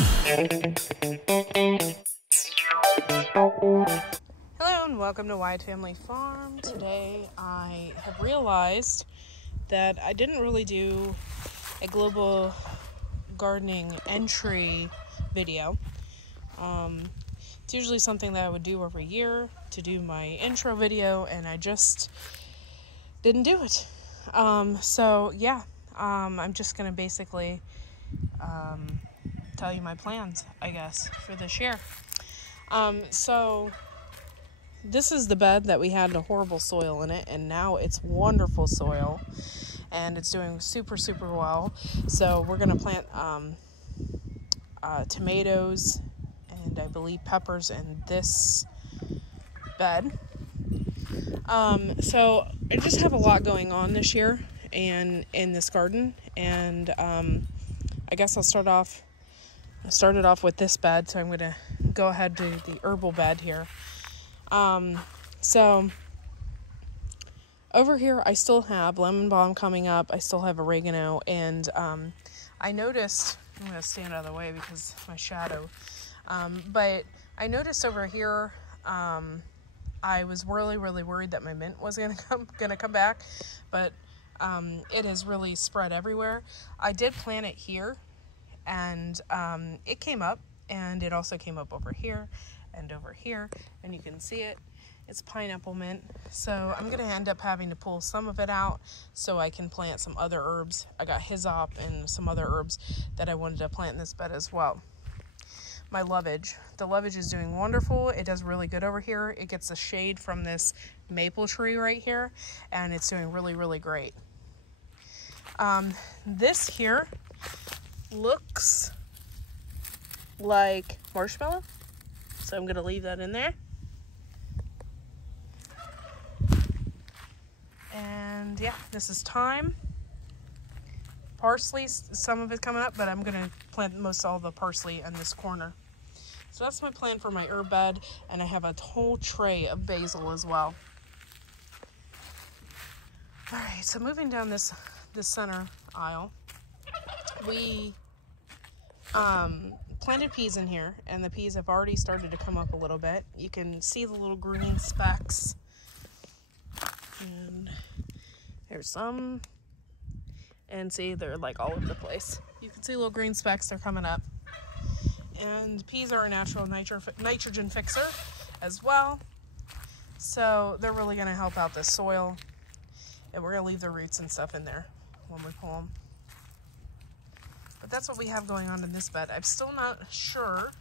Hello and welcome to Wyatt Family Farm. Today I have realized that I didn't really do a global gardening entry video. It's usually something that I would do every year to do my intro video, and I just didn't do it. So yeah, I'm just gonna basically tell you my plans, I guess, for this year. So this is the bed that we had a horrible soil in it, and now it's wonderful soil and it's doing super well. So we're gonna plant tomatoes and I believe peppers in this bed. So I just have a lot going on this year and in this garden, and I guess I started off with this bed, so I'm going to go ahead to the herbal bed here. So over here I still have lemon balm coming up, I still have oregano, and I noticed, I'm going to stand out of the way because my shadow, but I noticed over here, I was really worried that my mint was gonna come back, but it has really spread everywhere. I did plant it here, and it came up, and it also came up over here, and you can see it. It's pineapple mint, so I'm gonna end up having to pull some of it out so I can plant some other herbs. I got hyssop and some other herbs that I wanted to plant in this bed as well. My lovage. The lovage is doing wonderful. It does really good over here. It gets the shade from this maple tree right here, and it's doing really great. This here looks like marshmallow, so I'm gonna leave that in there. And yeah, this is thyme. Parsley, some of it's coming up, but I'm gonna plant most all the parsley in this corner. So that's my plan for my herb bed, and I have a whole tray of basil as well. All right, so moving down this center aisle, we planted peas in here, and the peas have already started to come up a little bit. You can see the little green specks, and there's some, and see, they're like all over the place. You can see little green specks, they're coming up. And peas are a natural nitrogen fixer as well, so they're really going to help out the soil, and we're going to leave the roots and stuff in there when we pull them. But that's what we have going on in this bed. I'm still not sure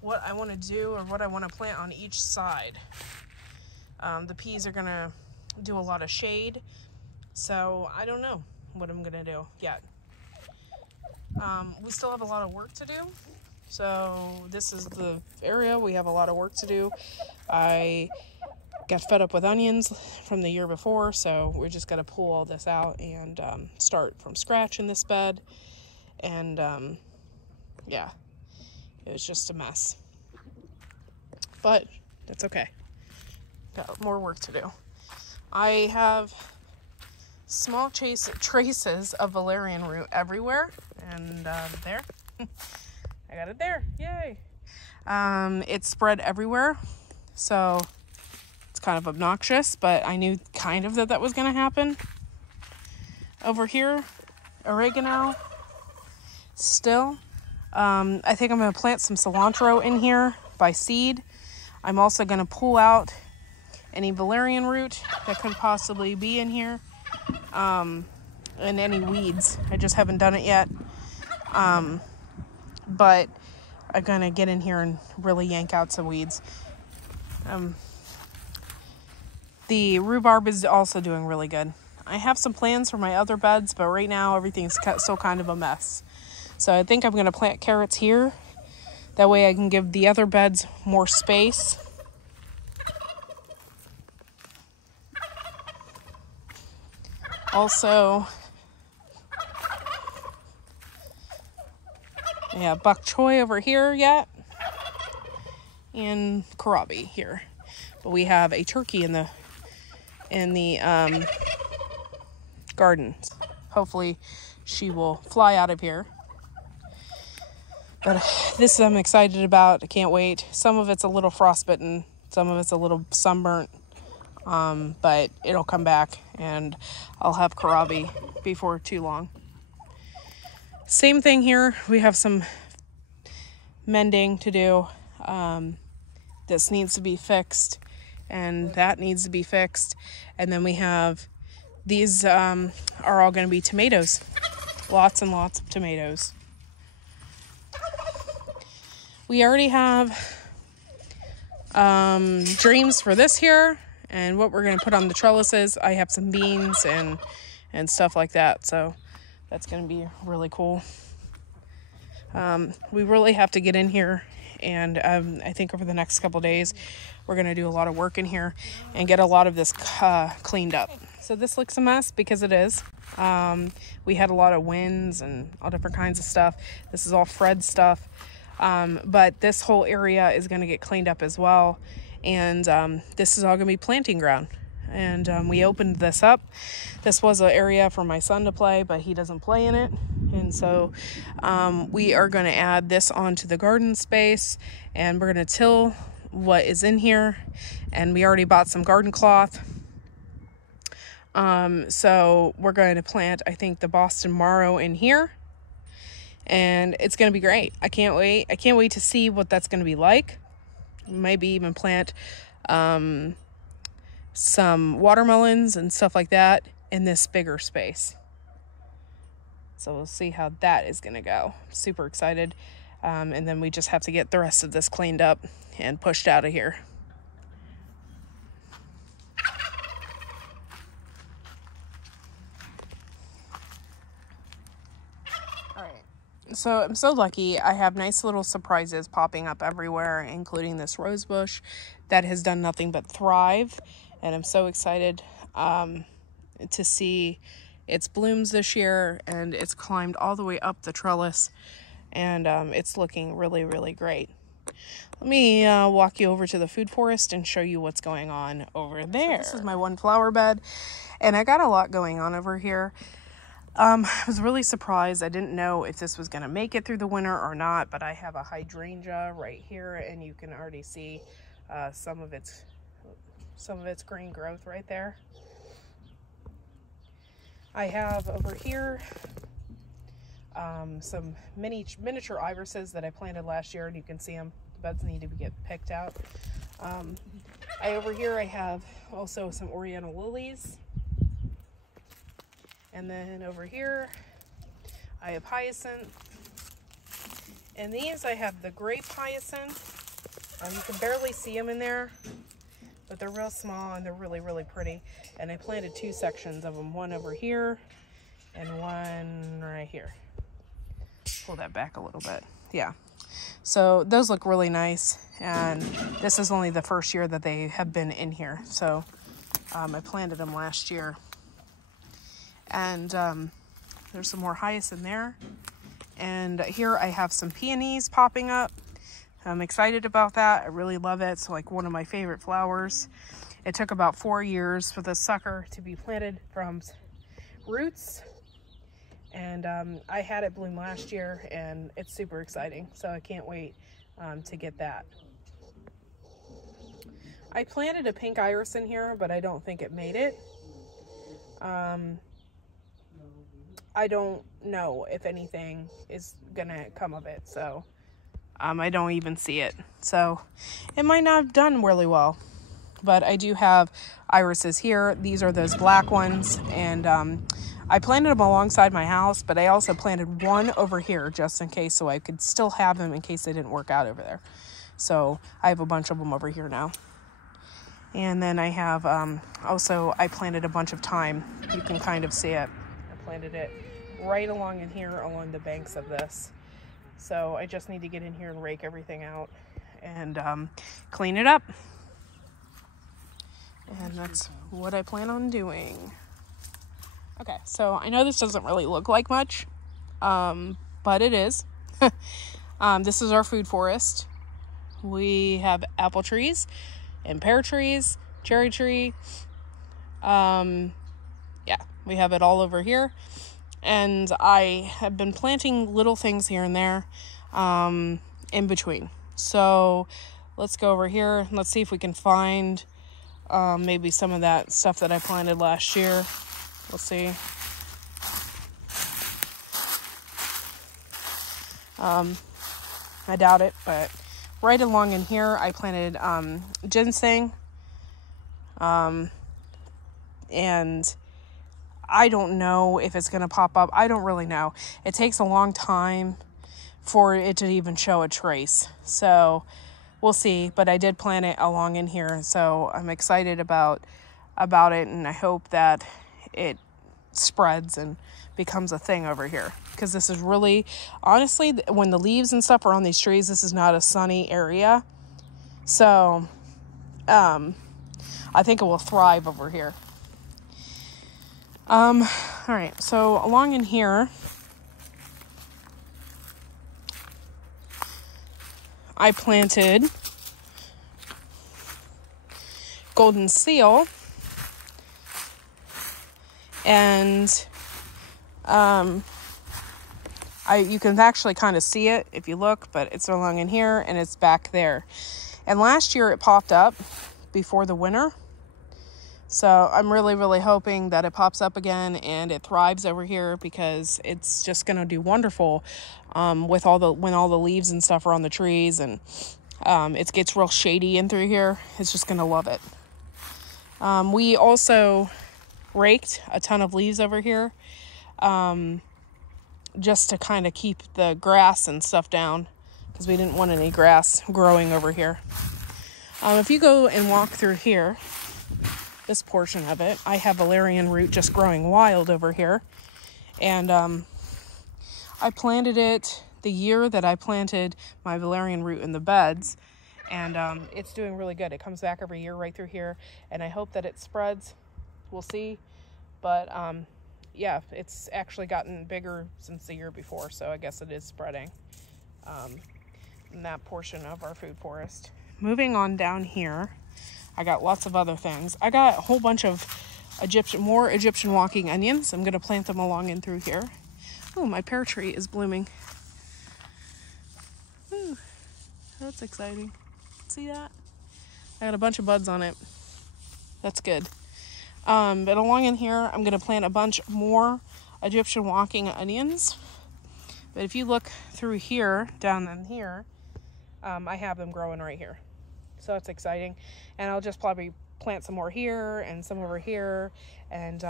what I want to do or what I want to plant on each side. The peas are going to do a lot of shade, so I don't know what I'm going to do yet. We still have a lot of work to do, so this is the area we have a lot of work to do. I got fed up with onions from the year before, so we're just going to pull all this out and start from scratch in this bed. And yeah, it was just a mess, but that's okay. Got more work to do. I have small traces of valerian root everywhere, and there, I got it there, yay. It's spread everywhere, so it's kind of obnoxious, but I knew kind of that was going to happen. Over here, oregano, still. I think I'm going to plant some cilantro in here by seed. I'm also going to pull out any valerian root that could possibly be in here. And any weeds. I just haven't done it yet. But I'm gonna get in here and really yank out some weeds. The rhubarb is also doing really good. I have some plans for my other beds, but right now everything's still kind of a mess. So I think I'm gonna plant carrots here. That way I can give the other beds more space. Also, yeah, bok choy over here yet, and kohlrabi here. But we have a turkey in the garden. Hopefully she will fly out of here. But this I'm excited about. I can't wait. Some of it's a little frostbitten, some of it's a little sunburnt, but it'll come back and I'll have kohlrabi before too long. Same thing here. We have some mending to do. This needs to be fixed and that needs to be fixed. And then we have these are all going to be tomatoes. Lots and lots of tomatoes. We already have dreams for this here and what we're going to put on the trellises. I have some beans and stuff like that, so that's going to be really cool. We really have to get in here, and I think over the next couple days we're going to do a lot of work in here and get a lot of this cleaned up. So this looks a mess because it is. We had a lot of winds and all different kinds of stuff. This is all Fred stuff. But this whole area is going to get cleaned up as well. And this is all going to be planting ground. And we opened this up. This was an area for my son to play, but he doesn't play in it. And so we are going to add this onto the garden space. And we're going to till what is in here. And we already bought some garden cloth. So we're going to plant, I think, the Boston Marrow in here. And it's going to be great. I can't wait. I can't wait to see what that's going to be like. Maybe even plant some watermelons and stuff like that in this bigger space. So we'll see how that is going to go. Super excited. And then we just have to get the rest of this cleaned up and pushed out of here. So I'm so lucky. I have nice little surprises popping up everywhere, including this rose bush that has done nothing but thrive. And I'm so excited to see its blooms this year, and it's climbed all the way up the trellis, and it's looking really, really great. Let me walk you over to the food forest and show you what's going on over there. So this is my one flower bed, and I got a lot going on over here. I was really surprised. I didn't know if this was going to make it through the winter or not, but I have a hydrangea right here, and you can already see some of its green growth right there. I have over here some miniature irises that I planted last year, and you can see them. The buds need to get picked out. Over here I have also some oriental lilies. And then over here, I have hyacinth. And these, I have the grape hyacinth. You can barely see them in there, but they're real small and they're really, really pretty. And I planted two sections of them, one over here and one right here. Pull that back a little bit. Yeah. So those look really nice. And this is only the first year that they have been in here. So I planted them last year. And there's some more hyacinth there. And here I have some peonies popping up. I'm excited about that. I really love it. It's like one of my favorite flowers. It took about 4 years for the sucker to be planted from roots. And I had it bloom last year, and it's super exciting. So I can't wait to get that. I planted a pink iris in here, but I don't think it made it. I don't know if anything is gonna come of it, so I don't even see it. So it might not have done really well, but I do have irises here. These are those black ones, and I planted them alongside my house, but I also planted one over here just in case, so I could still have them in case they didn't work out over there. So I have a bunch of them over here now. And then I have also, I planted a bunch of thyme. You can kind of see it. Planted it right along in here along the banks of this. So I just need to get in here and rake everything out and clean it up. And that's what I plan on doing. Okay, so I know this doesn't really look like much, but it is. This is our food forest. We have apple trees and pear trees, cherry tree. Yeah, we have it all over here. And I have been planting little things here and there. in between. So let's go over here. Let's see if we can find maybe some of that stuff that I planted last year. We'll see. I doubt it, but right along in here I planted ginseng, and I don't know if it's going to pop up. I don't really know. It takes a long time for it to even show a trace, so we'll see. But I did plant it along in here, so I'm excited about it, and I hope that it spreads and becomes a thing over here, because this is really, honestly, when the leaves and stuff are on these trees, this is not a sunny area, so I think it will thrive over here. All right, so along in here I planted golden seal, and you can actually kind of see it if you look, but it's along in here and it's back there. And last year it popped up before the winter. So I'm really, really hoping that it pops up again and it thrives over here, because it's just going to do wonderful with when all the leaves and stuff are on the trees, and it gets real shady in through here. It's just going to love it. We also raked a ton of leaves over here, just to kind of keep the grass and stuff down, because we didn't want any grass growing over here. If you go and walk through here, this portion of it, I have valerian root just growing wild over here, and I planted it the year that I planted my valerian root in the beds, and it's doing really good. It comes back every year right through here, and I hope that it spreads. We'll see, but yeah, it's actually gotten bigger since the year before, so I guess it is spreading in that portion of our food forest. Moving on down here, I got lots of other things. I got a whole bunch of more Egyptian walking onions. I'm going to plant them along in through here. Oh, my pear tree is blooming. Ooh, that's exciting. See that? I got a bunch of buds on it. That's good. But along in here, I'm going to plant a bunch more Egyptian walking onions. But if you look through here, down in here, I have them growing right here. So it's exciting. And I'll just probably plant some more here and some over here. And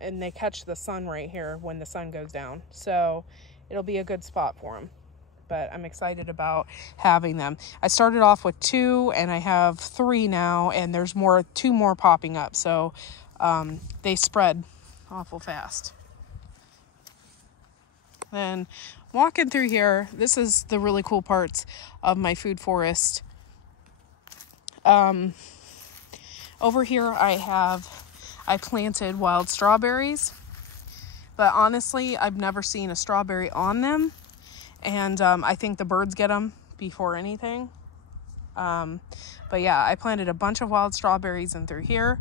they catch the sun right here when the sun goes down. So it'll be a good spot for them. But I'm excited about having them. I started off with 2 and I have 3 now, and there's 2 more popping up. So they spread awful fast. Then walking through here, this is the really cool parts of my food forest. Over here I planted wild strawberries, but honestly I've never seen a strawberry on them, and I think the birds get them before anything. But yeah, I planted a bunch of wild strawberries in through here,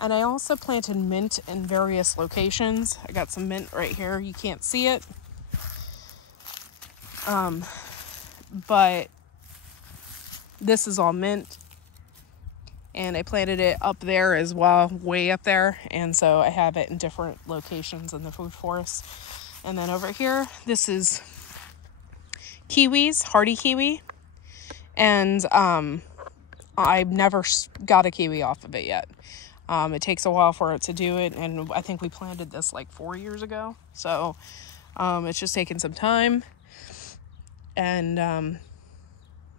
and I also planted mint in various locations. I got some mint right here. You can't see it, but this is all mint. And I planted it up there as well, way up there. And so I have it in different locations in the food forest. And then over here, this is kiwis, hardy kiwi. And I've never got a kiwi off of it yet. It takes a while for it to do it. And I think we planted this like 4 years ago. So it's just taking some time. And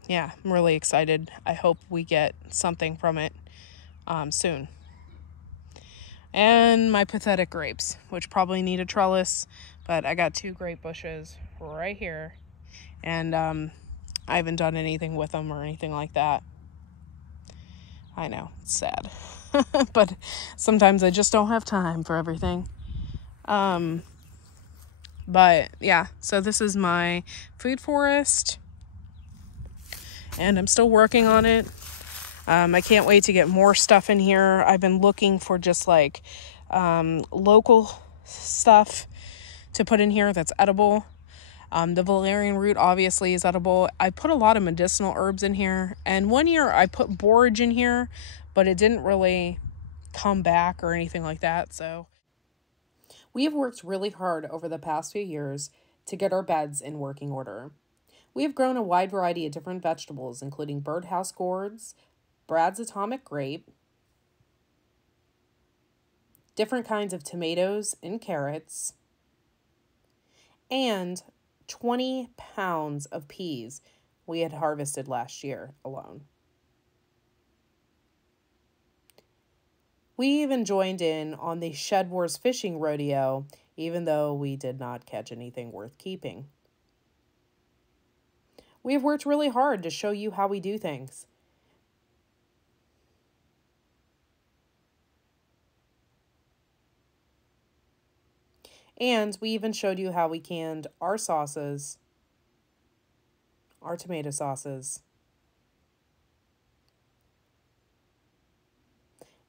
yeah, I'm really excited. I hope we get something from it soon. And my pathetic grapes, which probably need a trellis, but I got 2 grape bushes right here, and I haven't done anything with them or anything like that. I know, it's sad. But sometimes I just don't have time for everything. But yeah, so this is my food forest, and I'm still working on it. I can't wait to get more stuff in here. I've been looking for just like local stuff to put in here that's edible. The valerian root obviously is edible. I put a lot of medicinal herbs in here, and one year I put borage in here, but it didn't really come back or anything like that. So we have worked really hard over the past few years to get our beds in working order. We have grown a wide variety of different vegetables, including birdhouse gourds, Brad's atomic grape, different kinds of tomatoes and carrots, and 20 pounds of peas we had harvested last year alone. We even joined in on the Shed Wars fishing rodeo, even though we did not catch anything worth keeping. We have worked really hard to show you how we do things. And we even showed you how we canned our sauces, our tomato sauces.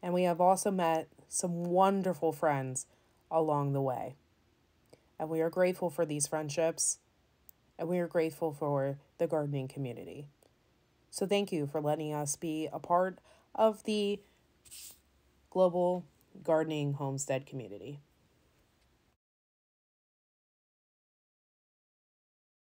And we have also met some wonderful friends along the way. And we are grateful for these friendships. And we are grateful for the gardening community. So thank you for letting us be a part of the global gardening homestead community.